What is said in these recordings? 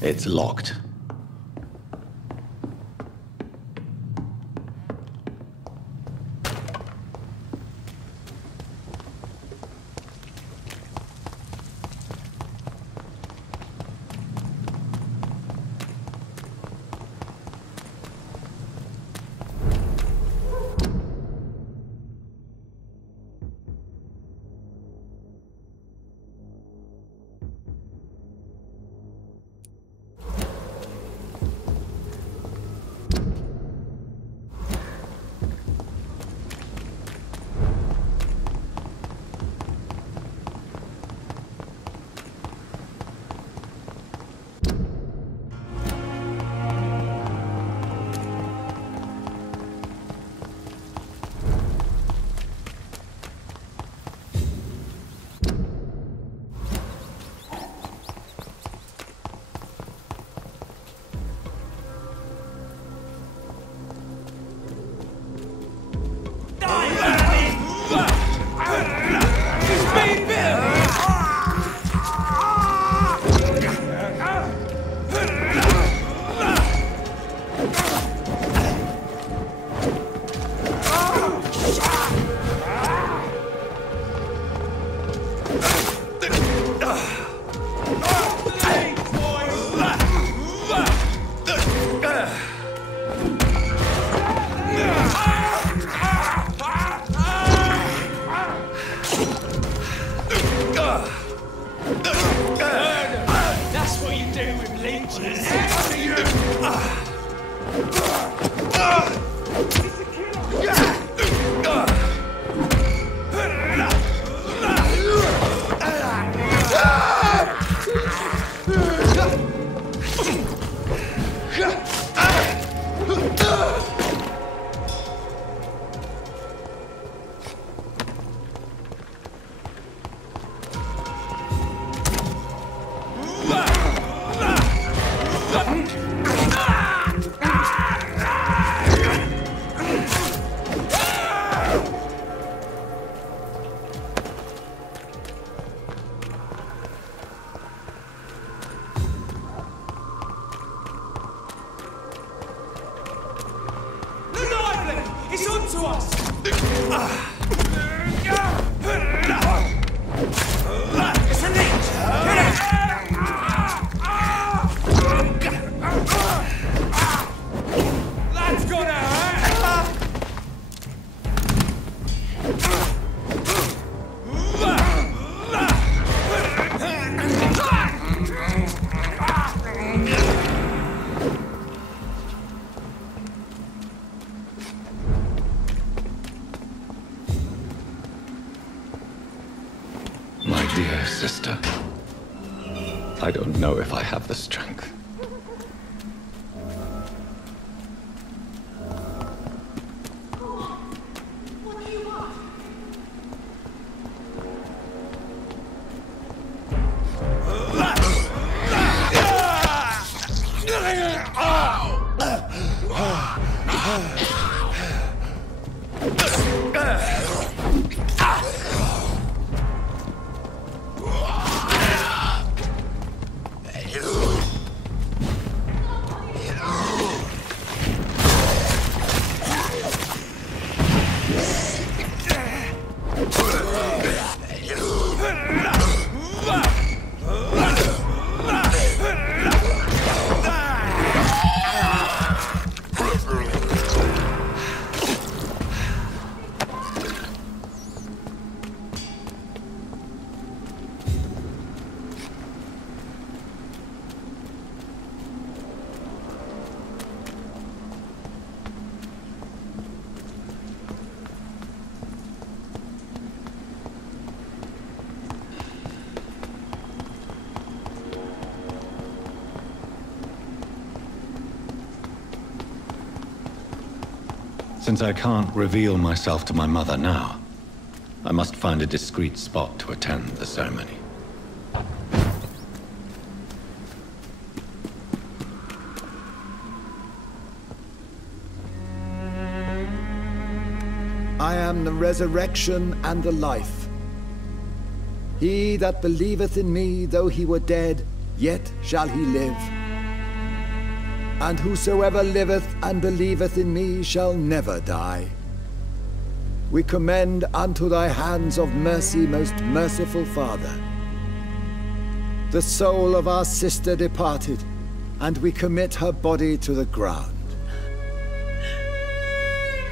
It's locked. Dear sister, I don't know if I have the strength. What do you want? Since I can't reveal myself to my mother now, I must find a discreet spot to attend the ceremony. I am the resurrection and the life. He that believeth in me, though he were dead, yet shall he live. and whosoever liveth and believeth in me shall never die. We commend unto thy hands of mercy, most merciful Father, the soul of our sister departed, and we commit her body to the ground.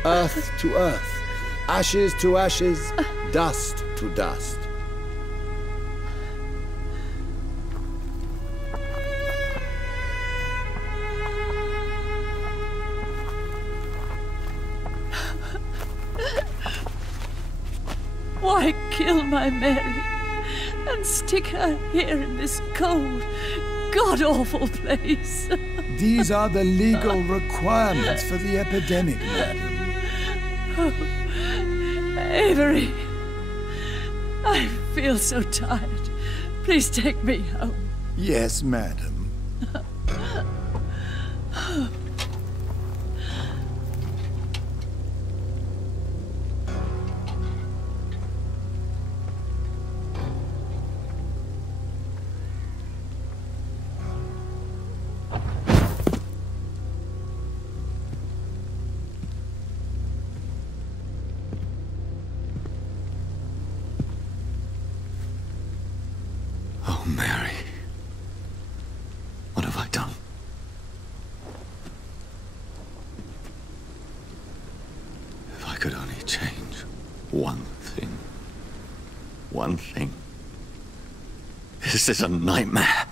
Earth to earth, ashes to ashes, dust to dust. Why kill my Mary and stick her here in this cold, god-awful place? These are the legal requirements for the epidemic, madam. Oh, Avery, I feel so tired. Please take me home. Yes, madam. Oh, Mary. What have I done? If I could only change one thing. One thing. This is a nightmare.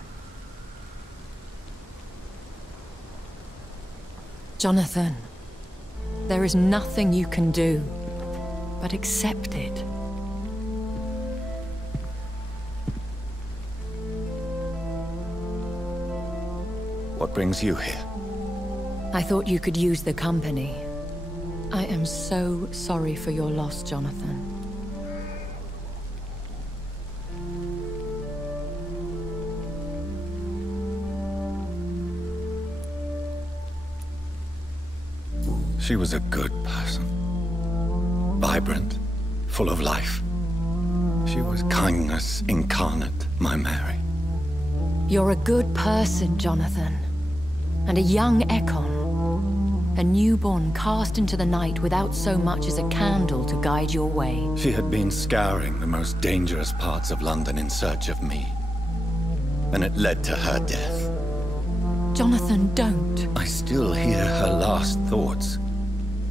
Jonathan, there is nothing you can do but accept it. What brings you here? I thought you could use the company. I am so sorry for your loss, Jonathan. She was a good person. Vibrant, full of life. She was kindness incarnate, my Mary. You're a good person, Jonathan. And a young Ekon. A newborn cast into the night without so much as a candle to guide your way. She had been scouring the most dangerous parts of London in search of me. And it led to her death. Jonathan, don't. I still hear her last thoughts.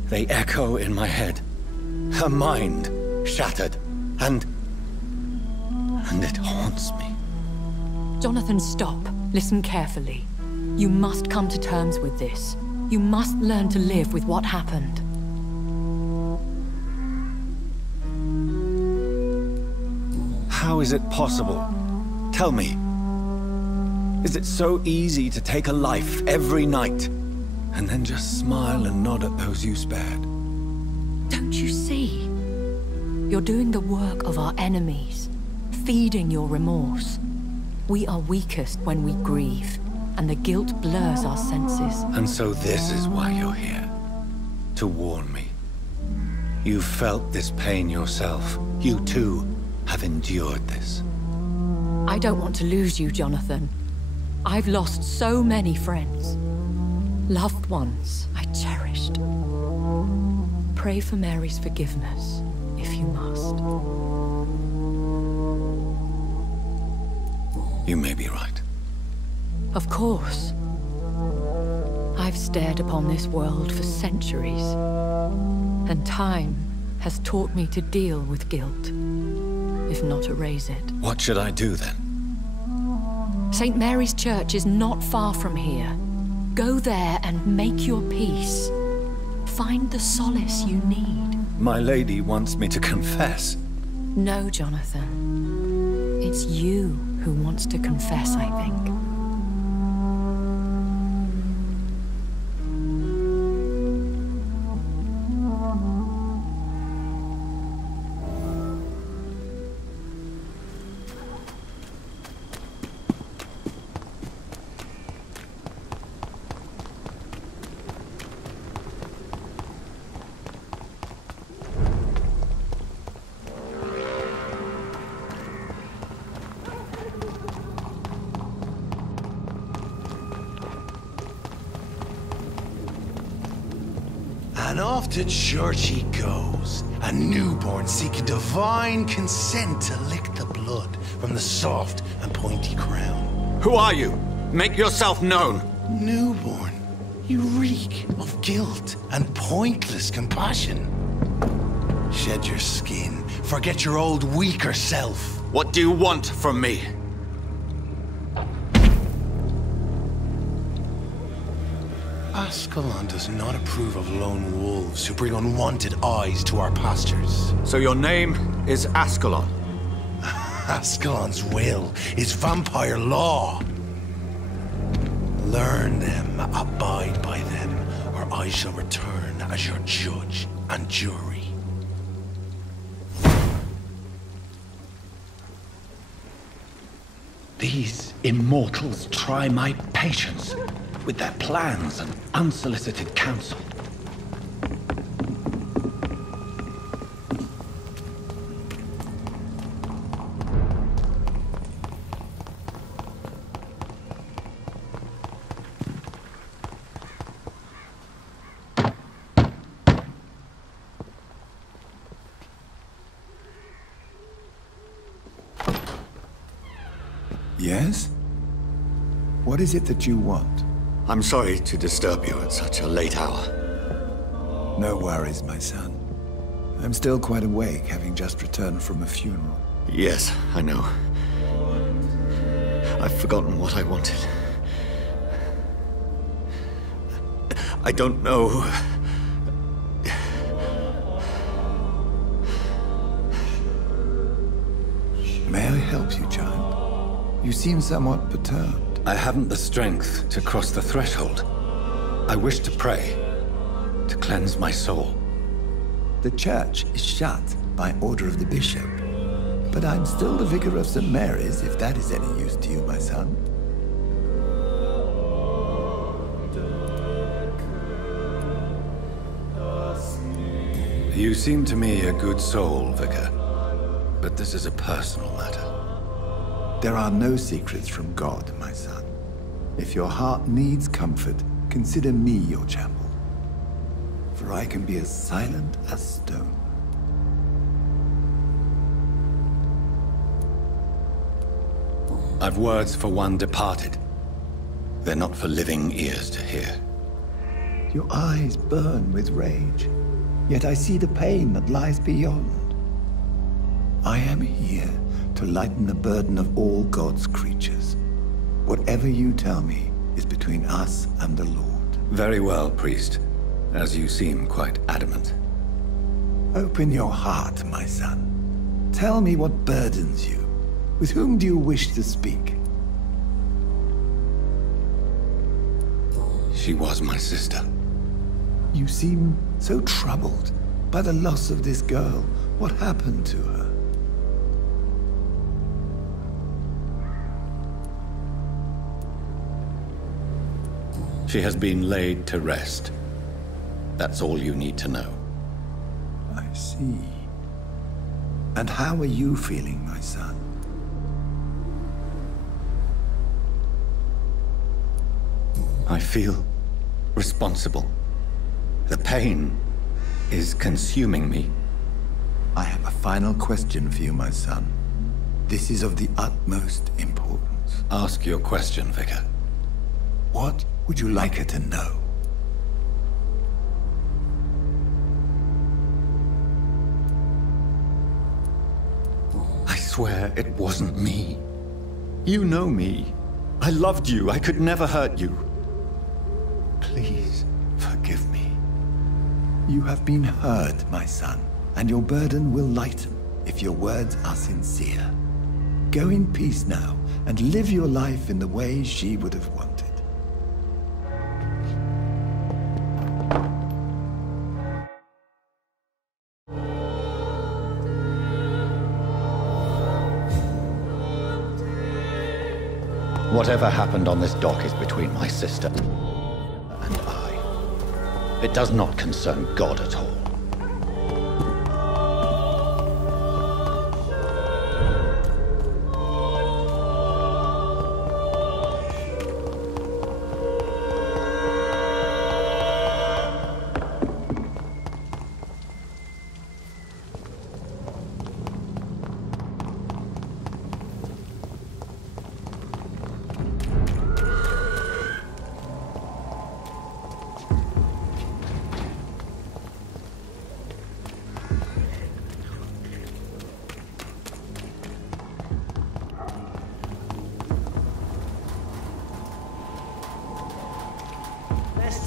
They echo in my head. Her mind shattered, and it haunts me. Jonathan, stop. Listen carefully. You must come to terms with this. You must learn to live with what happened. How is it possible? Tell me. Is it so easy to take a life every night, and then just smile and nod at those you spared? Don't you see? You're doing the work of our enemies, feeding your remorse. We are weakest when we grieve, and the guilt blurs our senses. And so this is why you're here. To warn me. You've felt this pain yourself. You too have endured this. I don't want to lose you, Jonathan. I've lost so many friends. Loved ones I cherished. Pray for Mary's forgiveness, if you must. You may be right. Of course. I've stared upon this world for centuries, and time has taught me to deal with guilt, if not erase it. What should I do then? St. Mary's Church is not far from here. Go there and make your peace. Find the solace you need. My lady wants me to confess. No, Jonathan. It's you who wants to confess, I think. And off to church he goes, a newborn seeking divine consent to lick the blood from the soft and pointy crown. Who are you? Make yourself known. Newborn, you reek of guilt and pointless compassion. Shed your skin, forget your old weaker self. What do you want from me? Ascalon does not approve of lone wolves who bring unwanted eyes to our pastures. So your name is Ascalon? Ascalon's will is vampire law. Learn them, abide by them, or I shall return as your judge and jury. These immortals try my patience with their plans and unsolicited counsel. Yes? What is it that you want? I'm sorry to disturb you at such a late hour. No worries, my son. I'm still quite awake, having just returned from a funeral. Yes, I know. I've forgotten what I wanted. I don't know. May I help you, child? You seem somewhat perturbed. I haven't the strength to cross the threshold. I wish to pray, to cleanse my soul. The church is shut by order of the bishop. But I'm still the vicar of St. Mary's, if that is any use to you, my son. You seem to me a good soul, Vicar. But this is a personal matter. There are no secrets from God, my son. If your heart needs comfort, consider me your chapel. For I can be as silent as stone. I've words for one departed. They're not for living ears to hear. Your eyes burn with rage, yet I see the pain that lies beyond. I am here to lighten the burden of all God's creatures. Whatever you tell me is between us and the Lord. Very well, priest, as you seem quite adamant. Open your heart, my son. Tell me what burdens you. With whom do you wish to speak? She was my sister. You seem so troubled by the loss of this girl. What happened to her? She has been laid to rest. That's all you need to know. I see. And how are you feeling, my son? I feel responsible. The pain is consuming me. I have a final question for you, my son. This is of the utmost importance. Ask your question, Vicar. What would you like her to know? I swear it wasn't me. You know me. I loved you. I could never hurt you. Please, forgive me. You have been heard, my son, and your burden will lighten if your words are sincere. Go in peace now, and live your life in the way she would have wanted. Whatever happened on this dock is between my sister and I. It does not concern God at all.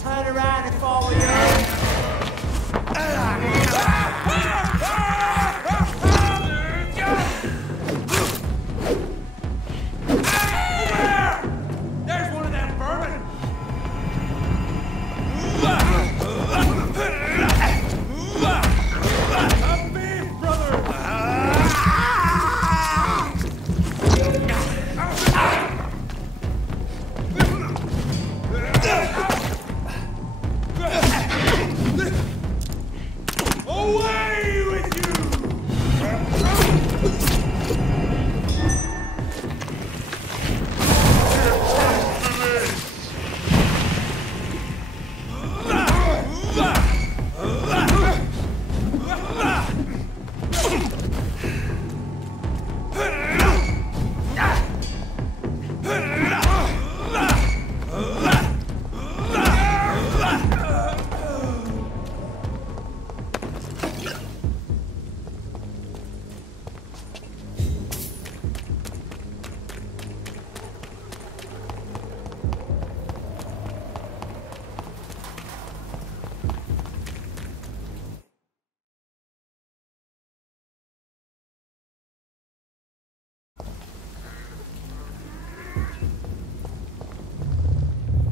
turn around if I were you. There's one of them vermin! A beef, brother! Away with you!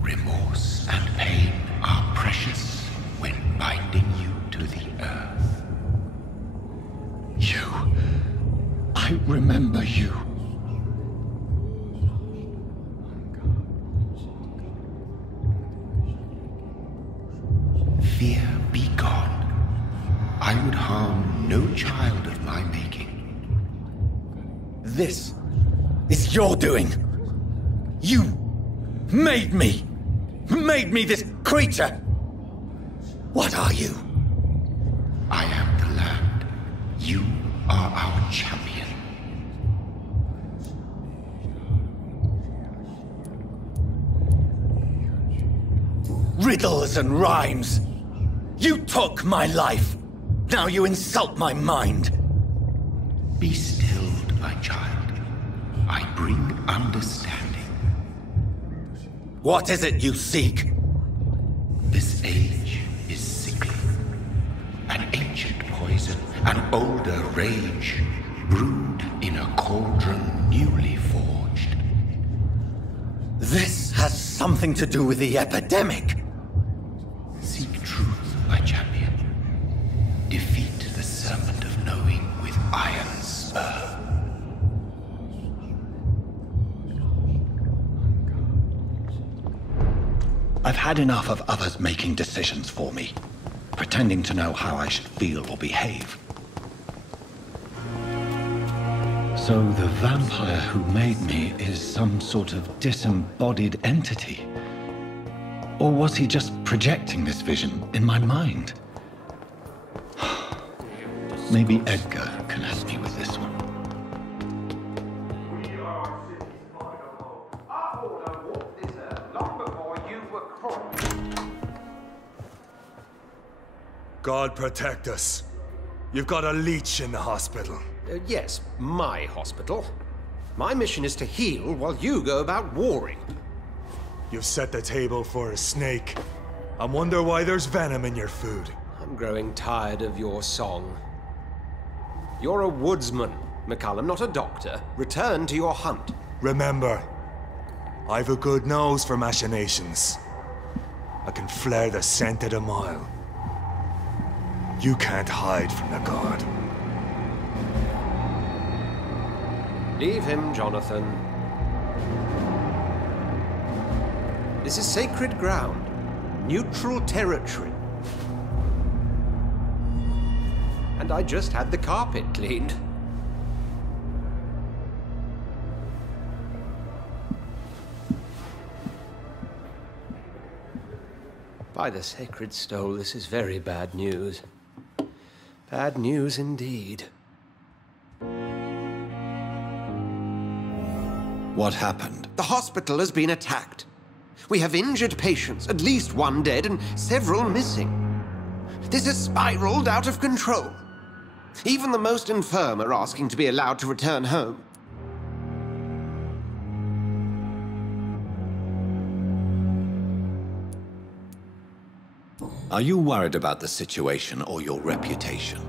Remorse and pain are precious when binding you to the earth. You. I remember you. Fear be gone. I would harm no child of my making. This is your doing. You made me. Made me this creature. What are you? I am the land. You are our champion. Riddles and rhymes. You took my life. Now you insult my mind. Be stilled, my child. I bring understanding. What is it you seek? This age is sickly. An ancient poison, an older rage, brewed in a cauldron newly forged. This has something to do with the epidemic. Seek truth, my champion. Defeat the serpent of knowing with iron spur. I've had enough of others making decisions for me, pretending to know how I should feel or behave. So the vampire who made me is some sort of disembodied entity? Or was he just projecting this vision in my mind? Maybe Edgar can help me with this one. God protect us. You've got a leech in the hospital. Yes, my hospital. My mission is to heal while you go about warring. You've set the table for a snake. I wonder why there's venom in your food. I'm growing tired of your song. You're a woodsman, McCallum, not a doctor. Return to your hunt. Remember, I've a good nose for machinations. I can flare the scent at a mile. You can't hide from the god. Leave him, Jonathan. This is sacred ground. Neutral territory. And I just had the carpet cleaned. By the sacred stole, this is very bad news. Bad news indeed. What happened? The hospital has been attacked. We have injured patients, at least one dead and several missing. This has spiraled out of control. Even the most infirm are asking to be allowed to return home. Are you worried about the situation or your reputation?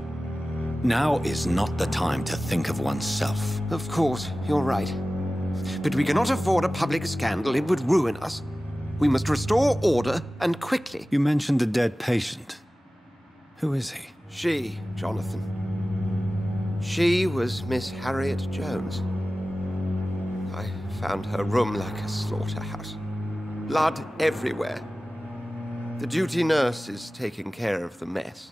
Now is not the time to think of oneself. Of course, you're right. But we cannot afford a public scandal. It would ruin us. We must restore order, and quickly. You mentioned a dead patient. Who is he? She, Jonathan. She was Miss Harriet Jones. I found her room like a slaughterhouse. Blood everywhere. The duty nurse is taking care of the mess.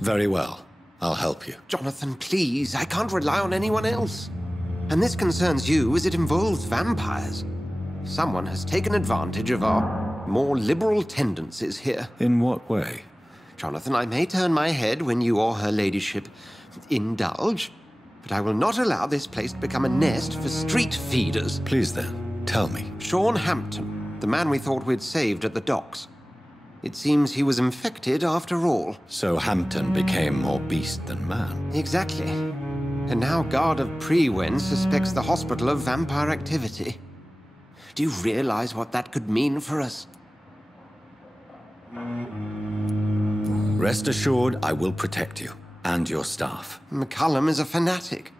Very well. I'll help you. Jonathan, please. I can't rely on anyone else. And this concerns you as it involves vampires. Someone has taken advantage of our more liberal tendencies here. In what way? Jonathan, I may turn my head when you or her ladyship indulge, but I will not allow this place to become a nest for street feeders. Please then, tell me. Sean Hampton, the man we thought we'd saved at the docks. It seems he was infected after all. So Hampton became more beast than man. Exactly. And now Guard of Prewen suspects the hospital of vampire activity. Do you realize what that could mean for us? Rest assured, I will protect you and your staff. McCullum is a fanatic.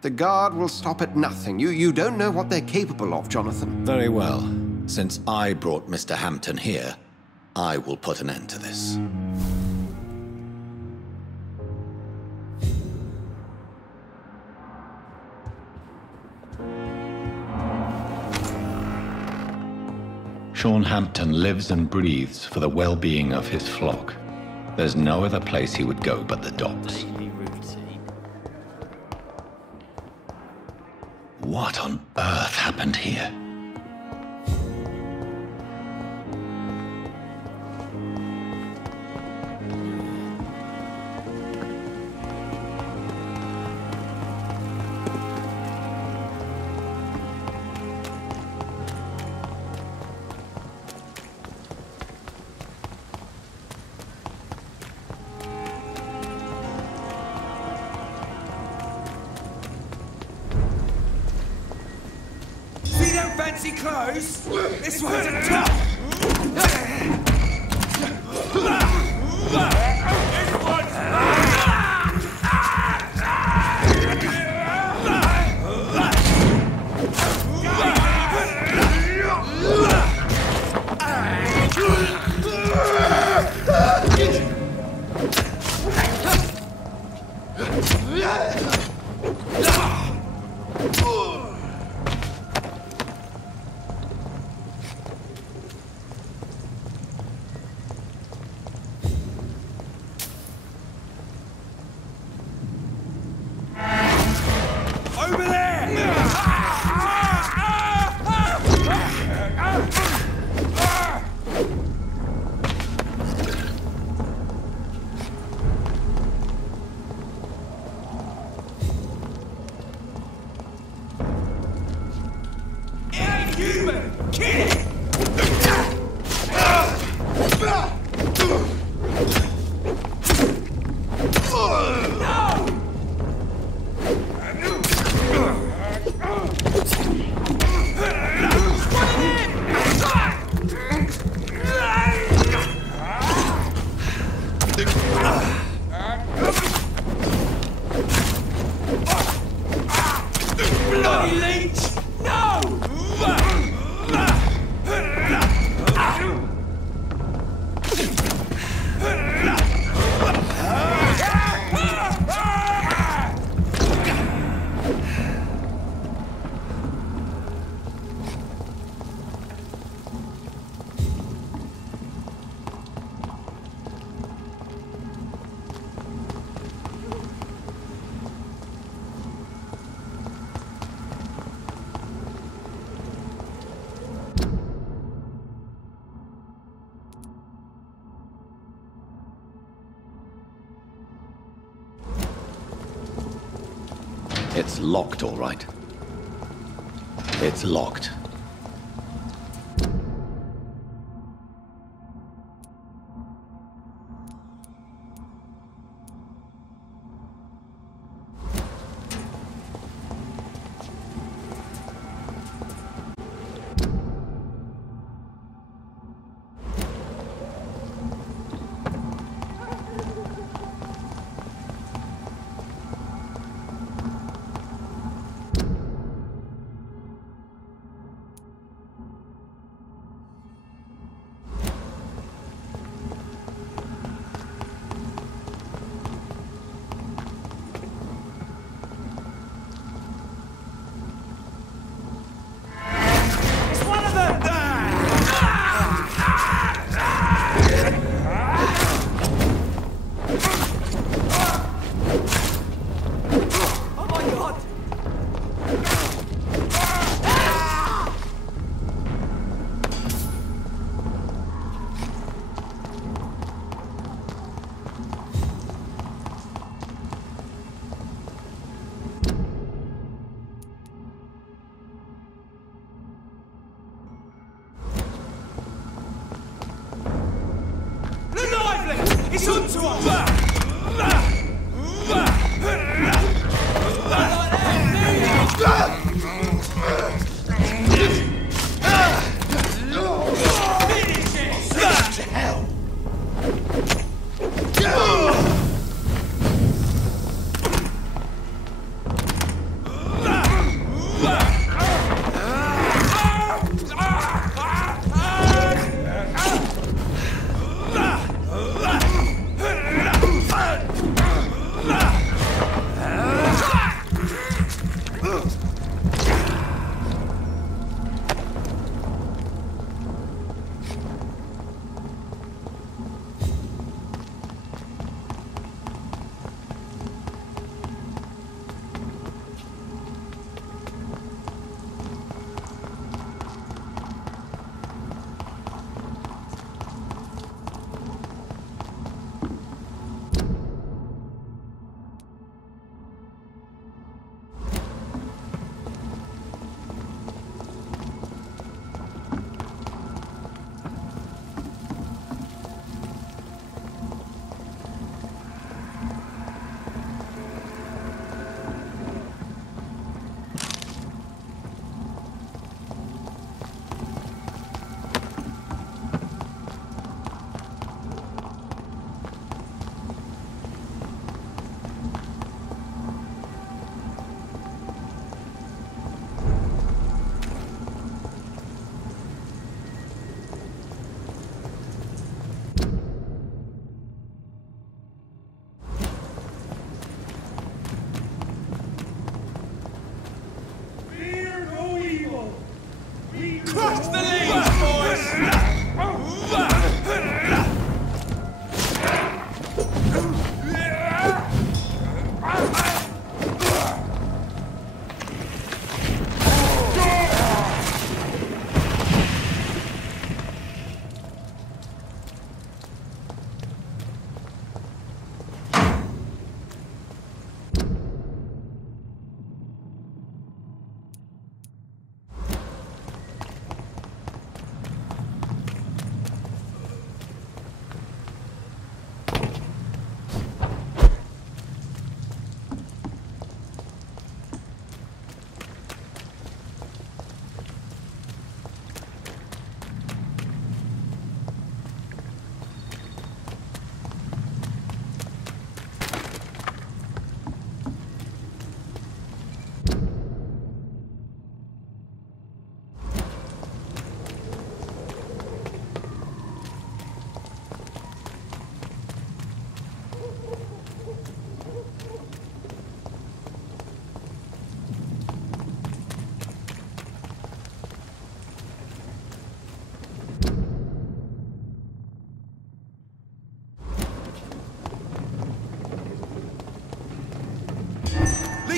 The Guard will stop at nothing. You don't know what they're capable of, Jonathan. Very well. Since I brought Mr. Hampton here, I will put an end to this. Sean Hampton lives and breathes for the well-being of his flock. There's no other place he would go but the docks. What on earth happened here? Fancy clothes? This one's a top! It's locked, all right. It's locked. It's onto us!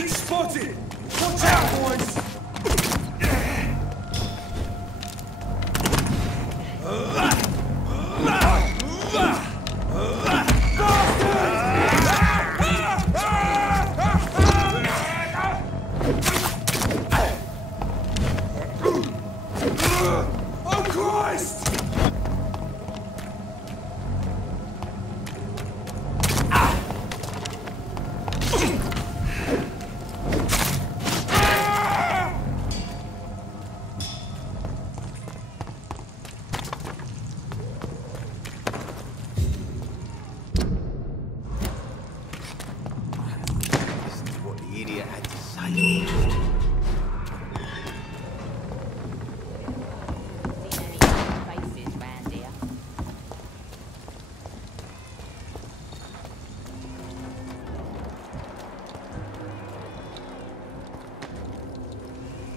Spotted! Watch out, boys! Oh, Christ!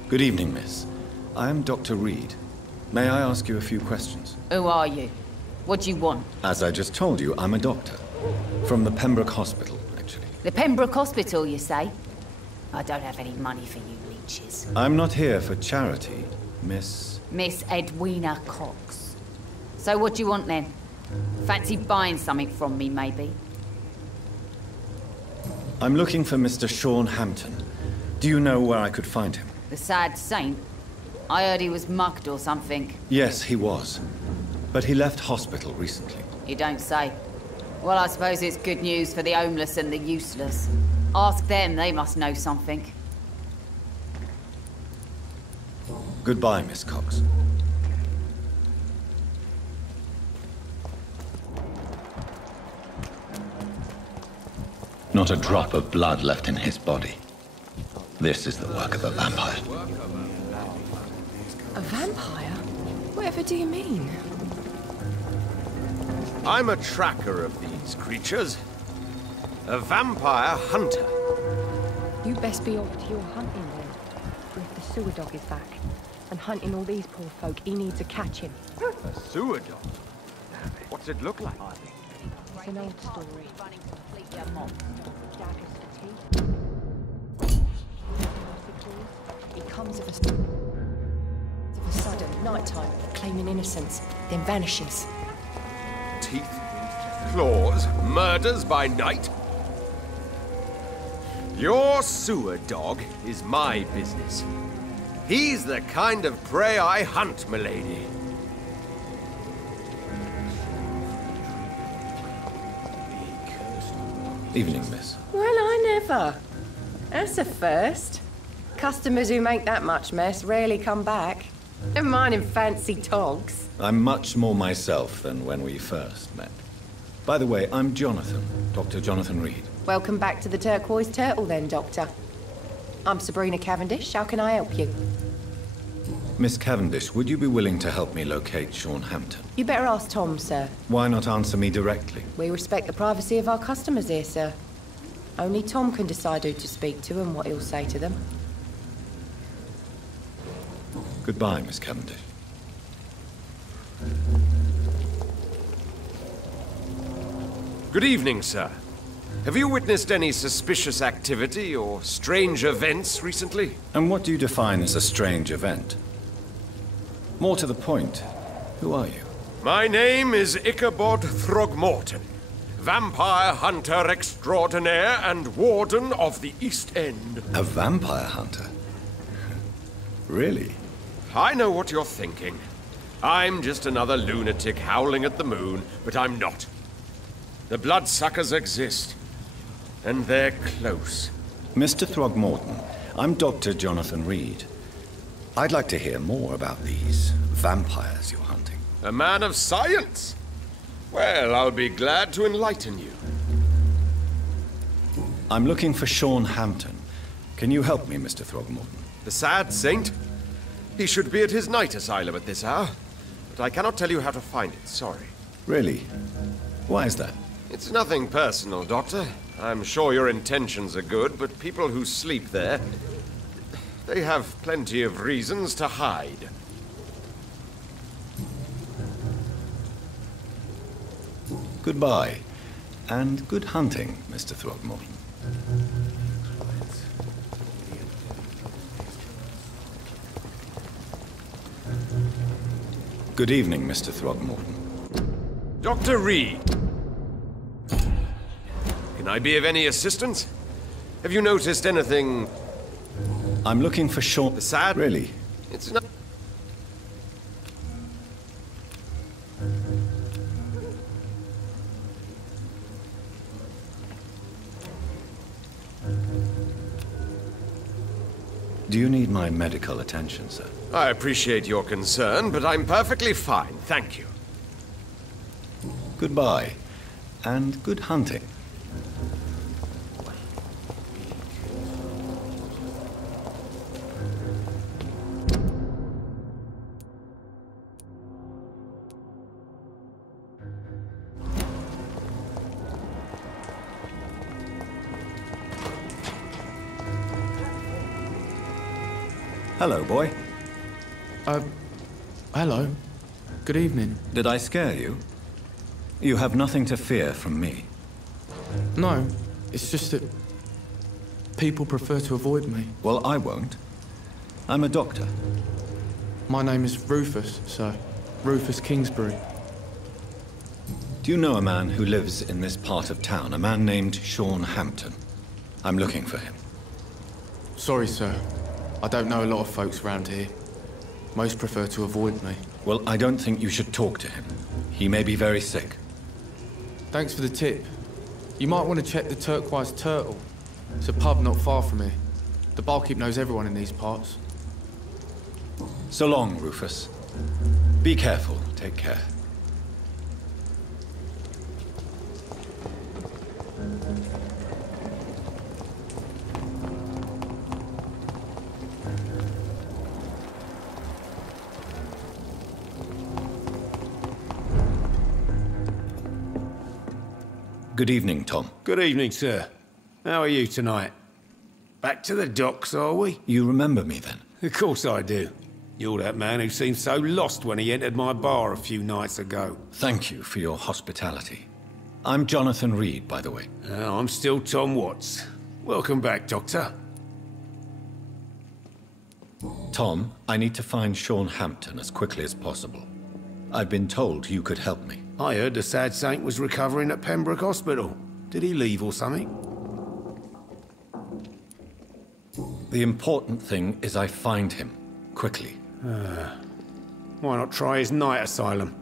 Good evening, miss. I am Dr. Reed. May I ask you a few questions? Who are you? What do you want? As I just told you, I'm a doctor. From the Pembroke Hospital, actually. The Pembroke Hospital, you say? I don't have any money for you leeches. I'm not here for charity, Miss... Miss Edwina Cox. So what do you want then? Fancy buying something from me, maybe? I'm looking for Mr. Sean Hampton. Do you know where I could find him? The sad saint? I heard he was mugged or something. Yes, he was. But he left hospital recently. You don't say. Well, I suppose it's good news for the homeless and the useless. Ask them, they must know something. Goodbye, Miss Cox. Not a drop of blood left in his body. This is the work of a vampire. A vampire? Whatever do you mean? I'm a tracker of these creatures. A vampire hunter. You best be off to your hunting then. For if the sewer dog is back and hunting all these poor folk, he needs to catch him. A sewer dog? What's it look like? It's an old story. He comes of a sudden, nighttime, claiming innocence, then vanishes. Teeth, claws, murders by night? Your sewer dog is my business. He's the kind of prey I hunt, milady. Evening, miss. Well, I never. That's a first. Customers who make that much mess rarely come back. Never mind in fancy togs. I'm much more myself than when we first met. By the way, I'm Jonathan, Dr. Jonathan Reed. Welcome back to the Turquoise Turtle then, Doctor. I'm Sabrina Cavendish. How can I help you? Miss Cavendish, would you be willing to help me locate Sean Hampton? You better ask Tom, sir. Why not answer me directly? We respect the privacy of our customers here, sir. Only Tom can decide who to speak to and what he'll say to them. Goodbye, Miss Cavendish. Good evening, sir. Have you witnessed any suspicious activity or strange events recently? And what do you define as a strange event? More to the point, who are you? My name is Ichabod Throgmorton, vampire hunter extraordinaire and warden of the East End. A vampire hunter? Really? I know what you're thinking. I'm just another lunatic howling at the moon, but I'm not. The bloodsuckers exist, and they're close. Mr. Throgmorton, I'm Dr. Jonathan Reed. I'd like to hear more about these vampires you're hunting. A man of science? Well, I'll be glad to enlighten you. I'm looking for Sean Hampton. Can you help me, Mr. Throgmorton? The sad saint? He should be at his night asylum at this hour, but I cannot tell you how to find it, sorry. Really? Why is that? It's nothing personal, Doctor. I'm sure your intentions are good, but people who sleep there, they have plenty of reasons to hide. Goodbye, and good hunting, Mr. Throgmorton. Good evening, Mr. Throgmorton. Dr. Reed. Can I be of any assistance? Have you noticed anything? I'm looking for Sean... The sad... Really? It's not... Do you need my medical attention, sir? I appreciate your concern, but I'm perfectly fine, thank you. Goodbye, and good hunting. Hello, boy. Hello. Good evening. Did I scare you? You have nothing to fear from me. No, it's just that people prefer to avoid me. Well, I won't. I'm a doctor. My name is Rufus, sir. Rufus Kingsbury. Do you know a man who lives in this part of town? A man named Sean Hampton. I'm looking for him. Sorry, sir. I don't know a lot of folks around here. Most prefer to avoid me. Well, I don't think you should talk to him. He may be very sick. Thanks for the tip. You might want to check the Turquoise Turtle. It's a pub not far from here. The barkeep knows everyone in these parts. So long, Rufus. Be careful. Take care. Good evening, Tom. Good evening, sir. How are you tonight? Back to the docks, are we? You remember me, then? Of course I do. You're that man who seemed so lost when he entered my bar a few nights ago. Thank you for your hospitality. I'm Jonathan Reed, by the way. I'm still Tom Watts. Welcome back, Doctor. Tom, I need to find Sean Hampton as quickly as possible. I've been told you could help me. I heard the sad saint was recovering at Pembroke Hospital. Did he leave or something? The important thing is I find him, quickly. Why not try his night asylum?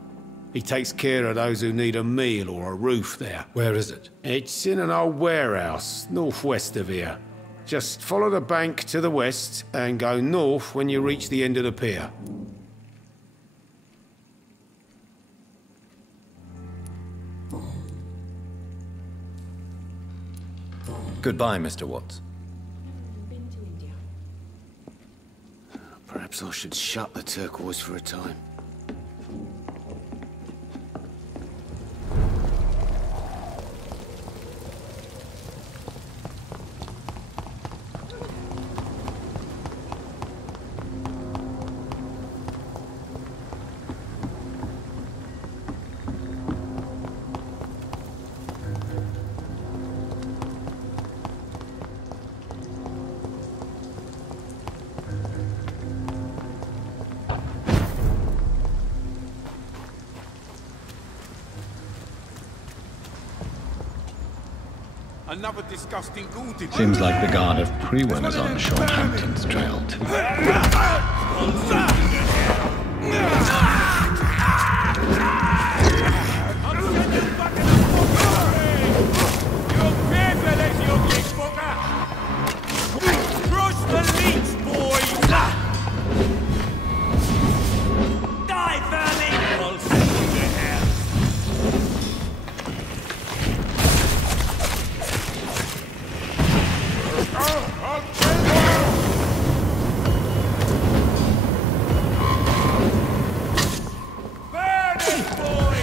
He takes care of those who need a meal or a roof there. Where is it? It's in an old warehouse, northwest of here. Just follow the bank to the west and go north when you reach the end of the pier. Goodbye, Mr. Watts. Perhaps I should shut the Turquoise for a time. Another disgusting ghoul did. Seems like the guard of Prewen is on Sean Hampton's trail, too. Crush the leech, boys! Die, vermin! I'll send you to hell. Burn it, boys!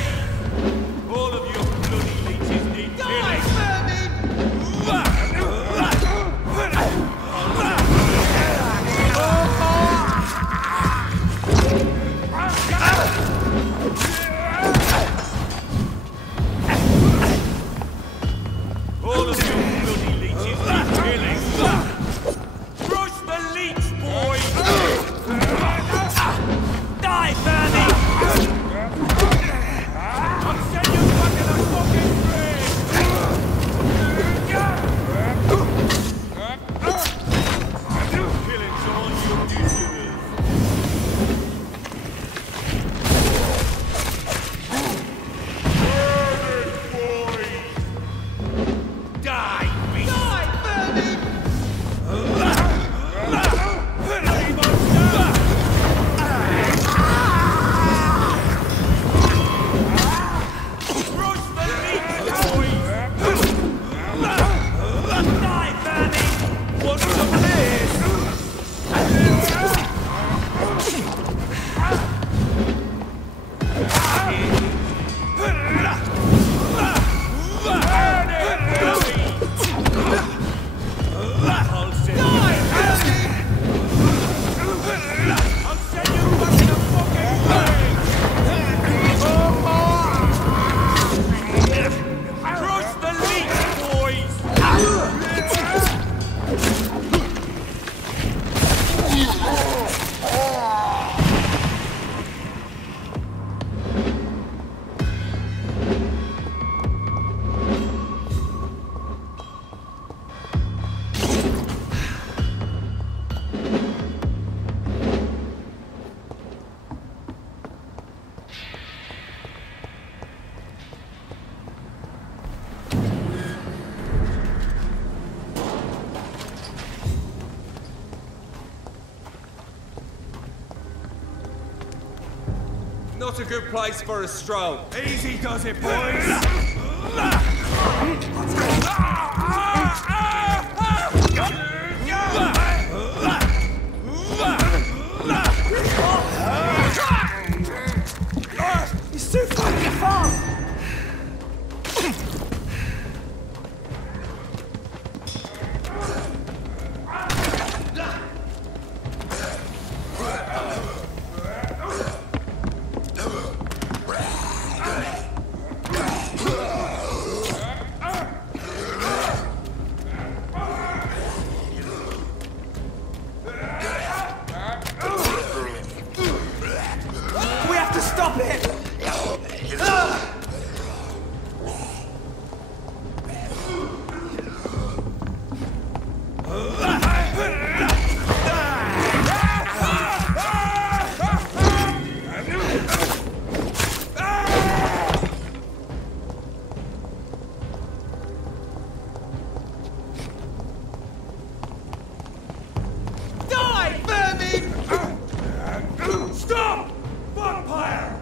What's a good place for a stroll? Easy does it, boys! He's too fucking fast! Stop! Vampyr!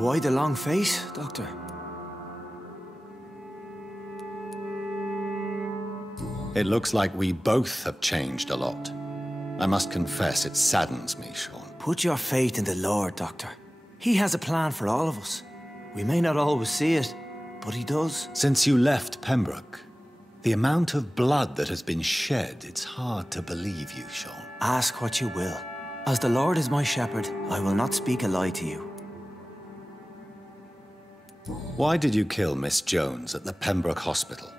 Why the long face, Doctor? It looks like we both have changed a lot. I must confess, it saddens me, Sean. Put your faith in the Lord, Doctor. He has a plan for all of us. We may not always see it, but he does. Since you left Pembroke, the amount of blood that has been shed, it's hard to believe you, Sean. Ask what you will. As the Lord is my shepherd, I will not speak a lie to you. Why did you kill Miss Jones at the Pembroke Hospital?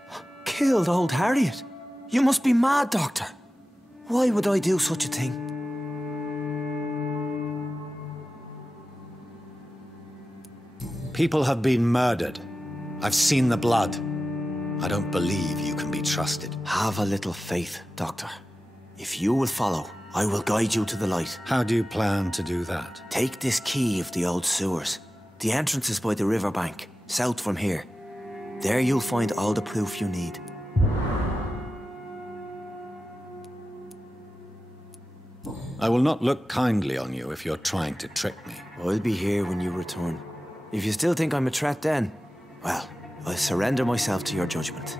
Killed old Harriet? You must be mad, Doctor. Why would I do such a thing? People have been murdered. I've seen the blood. I don't believe you can be trusted. Have a little faith, Doctor. If you will follow, I will guide you to the light. How do you plan to do that? Take this key of the old sewers. The entrance is by the riverbank, south from here. There you'll find all the proof you need. I will not look kindly on you if you're trying to trick me. I'll be here when you return. If you still think I'm a threat then, well, I'll surrender myself to your judgment.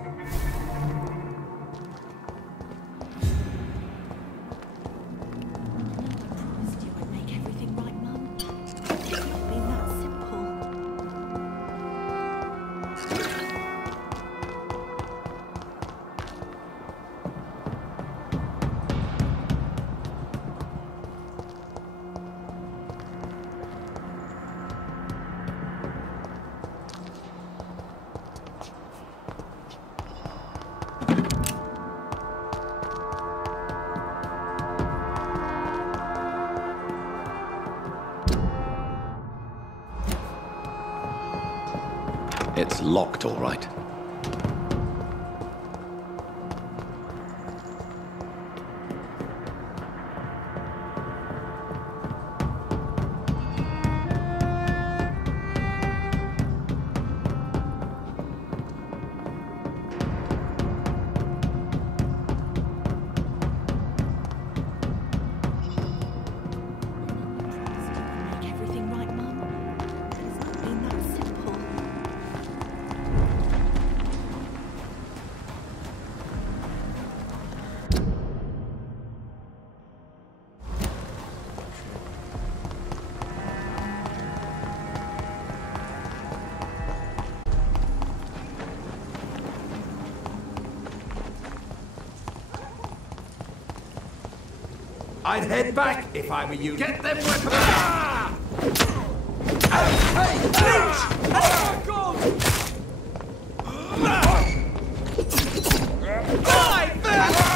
It's locked, all right. I'd head back if I were you. Get them weapons! Hey, Lynch! Oh, God! Die, Vampyr!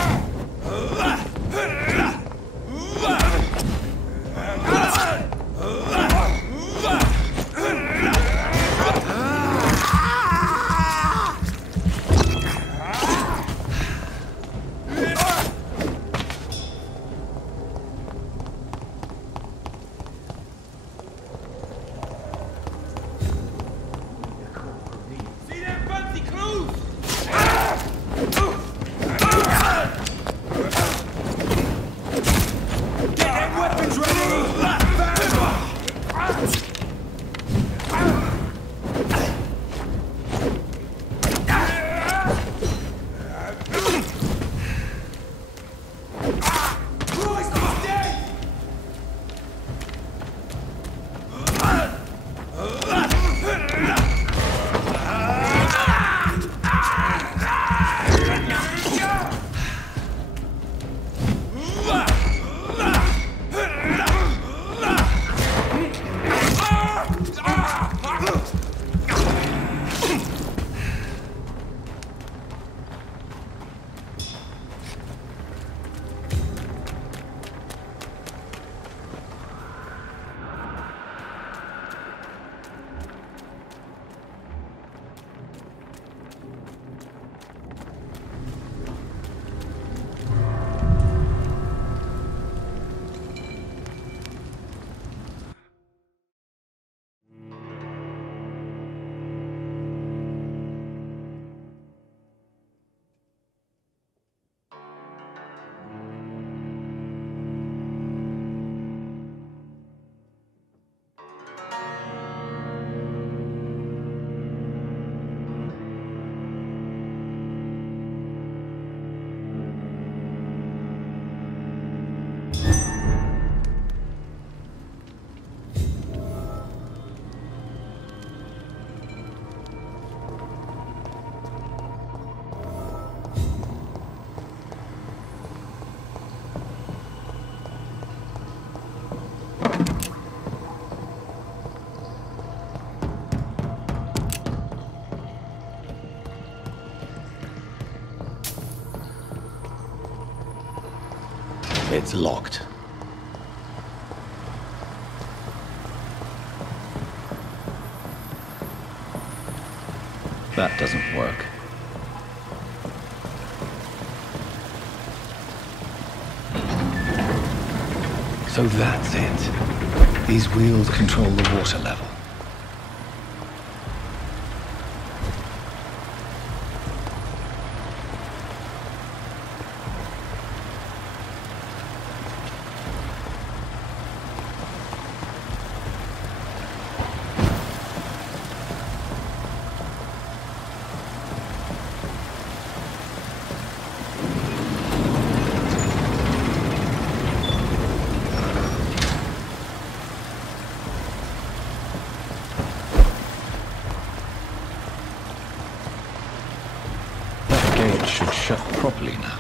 It's locked. That doesn't work. So that's it. These wheels control the water level. Should shut properly now.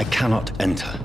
I cannot enter.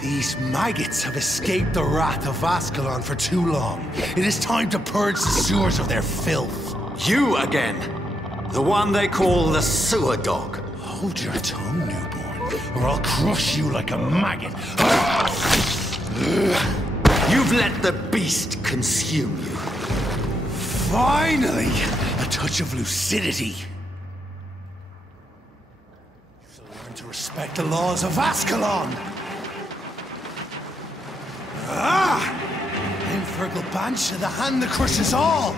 These maggots have escaped the wrath of Ascalon for too long. It is time to purge the sewers of their filth. You again! The one they call the sewer dog. Hold your tongue, newborn, or I'll crush you like a maggot. You've let the beast consume you. Finally! A touch of lucidity. So learn to respect the laws of Ascalon! Ah! I'm Fergal Bansha, the hand that crushes all!